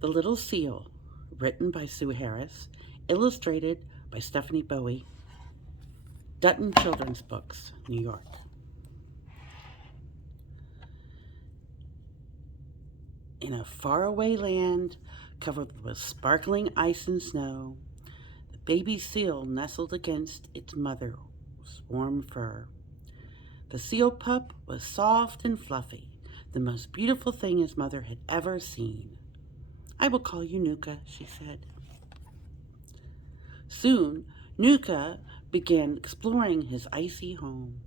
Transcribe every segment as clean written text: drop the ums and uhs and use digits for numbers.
The Little Seal, written by Sue Harris, illustrated by Stephanie Boey. Dutton Children's Books, New York. In a faraway land covered with sparkling ice and snow, the baby seal nestled against its mother's warm fur. The seal pup was soft and fluffy, the most beautiful thing his mother had ever seen. "I will call you Nuka," she said. Soon, Nuka began exploring his icy home.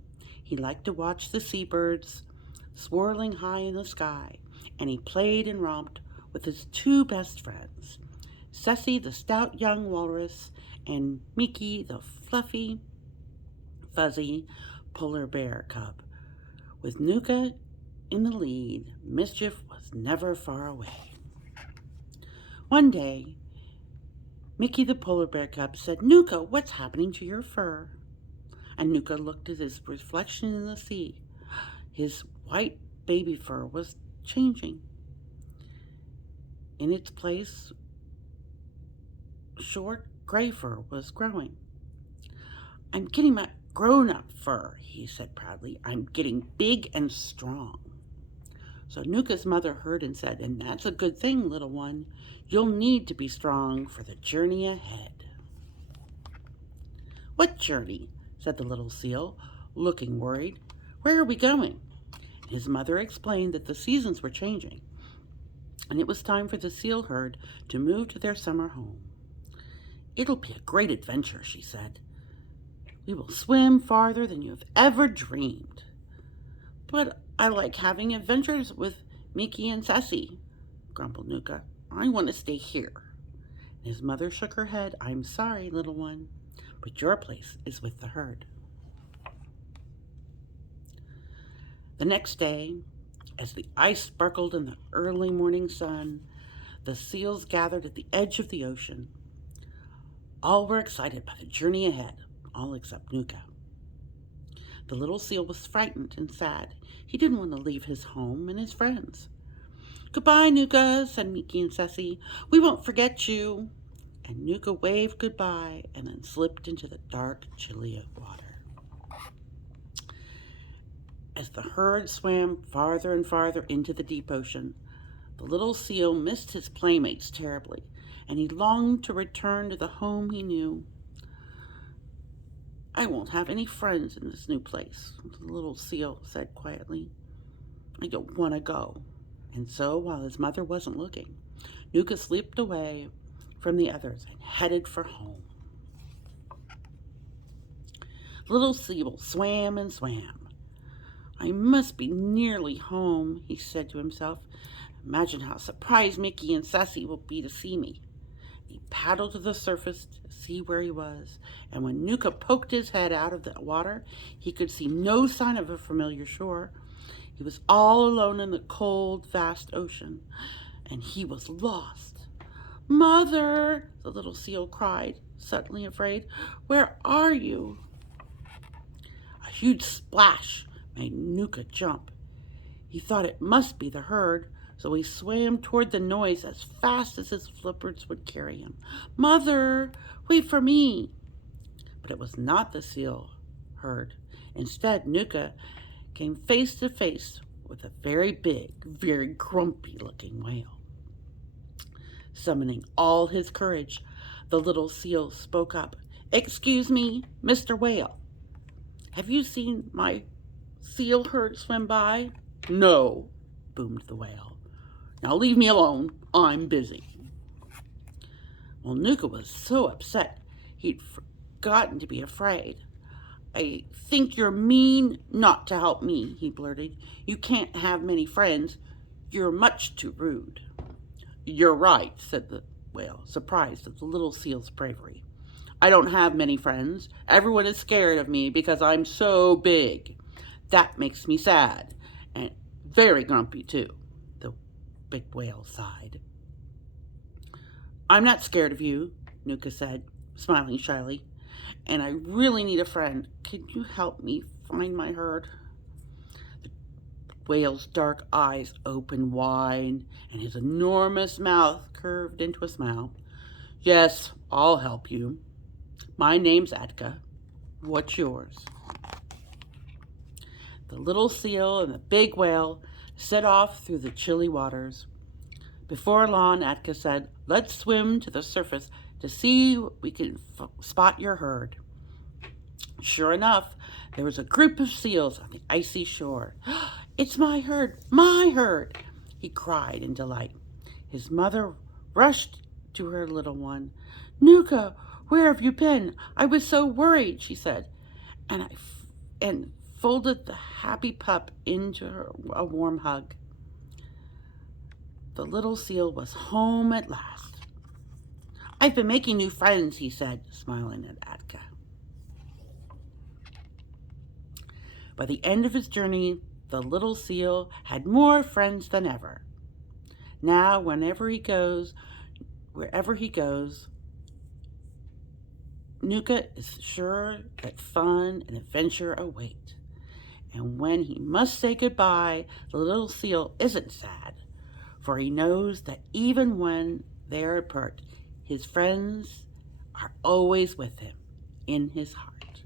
He liked to watch the seabirds swirling high in the sky, and he played and romped with his two best friends, Ceci the stout young walrus and Mickey the fluffy, fuzzy polar bear cub. With Nuka in the lead, mischief was never far away. One day, Mickey the polar bear cub said, "Nuka, what's happening to your fur?" And Nuka looked at his reflection in the sea. His white baby fur was changing. In its place, short gray fur was growing. "I'm getting my grown-up fur," he said proudly. "I'm getting big and strong." So Nuka's mother heard and said, "And that's a good thing, little one. You'll need to be strong for the journey ahead." "What journey?" said the little seal, looking worried. "Where are we going?" His mother explained that the seasons were changing, and it was time for the seal herd to move to their summer home. "It'll be a great adventure," she said. "We will swim farther than you have ever dreamed." "But I like having adventures with Mickey and Ceci," grumbled Nuka. "I want to stay here." His mother shook her head. "I'm sorry, little one, but your place is with the herd." The next day, as the ice sparkled in the early morning sun, the seals gathered at the edge of the ocean. All were excited by the journey ahead, all except Nuka. The little seal was frightened and sad. He didn't want to leave his home and his friends. "Goodbye, Nuka," said Mickey and Ceci. "We won't forget you." And Nuka waved goodbye and then slipped into the dark, chilly water. As the herd swam farther and farther into the deep ocean, the little seal missed his playmates terribly, and he longed to return to the home he knew. "I won't have any friends in this new place," the little seal said quietly. "I don't want to go." And so, while his mother wasn't looking, Nuka slipped away from the others and headed for home. The little seal swam and swam. "I must be nearly home," he said to himself. "Imagine how surprised Mickey and Ceci will be to see me." He paddled to the surface to see where he was, and when Nuka poked his head out of the water, he could see no sign of a familiar shore. He was all alone in the cold, vast ocean, and he was lost. "Mother," the little seal cried, suddenly afraid, "where are you?" A huge splash made Nuka jump. He thought it must be the herd, so he swam toward the noise as fast as his flippers would carry him. "Mother, wait for me." But it was not the seal herd. Instead, Nuka came face to face with a very big, very grumpy-looking whale. Summoning all his courage, the little seal spoke up. "Excuse me, Mr. Whale. Have you seen my seal herd swim by?" "No," boomed the whale. "Now leave me alone. I'm busy." Well, Nuka was so upset he'd forgotten to be afraid. "I think you're mean not to help me," he blurted. "You can't have many friends. You're much too rude." "You're right," said the whale, surprised at the little seal's bravery. "I don't have many friends. Everyone is scared of me because I'm so big. That makes me sad, and very grumpy too." The big whale sighed. "I'm not scared of you," Nuka said, smiling shyly, "and I really need a friend. Can you help me find my herd?" Whale's dark eyes opened wide, and his enormous mouth curved into a smile. Yes, I'll help you. My name's Atka. What's yours? The little seal and the big whale set off through the chilly waters. Before long, Atka said, Let's swim to the surface to see if we can spot your herd. Sure enough, there was a group of seals on the icy shore. It's my herd, he cried in delight. His mother rushed to her little one. Nuka, where have you been? I was so worried, she said, and folded the happy pup into a warm hug. The little seal was home at last. I've been making new friends, he said, smiling at Atka. By the end of his journey, the little seal had more friends than ever. Now, wherever he goes, Nuka is sure that fun and adventure await. And when he must say goodbye, the little seal isn't sad, for he knows that even when they are apart, his friends are always with him in his heart.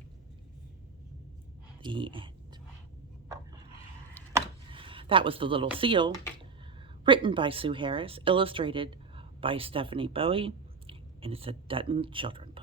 The end. That was The Little Seal, written by Sue Harris, illustrated by Stephanie Boey, and it's a Dutton Children.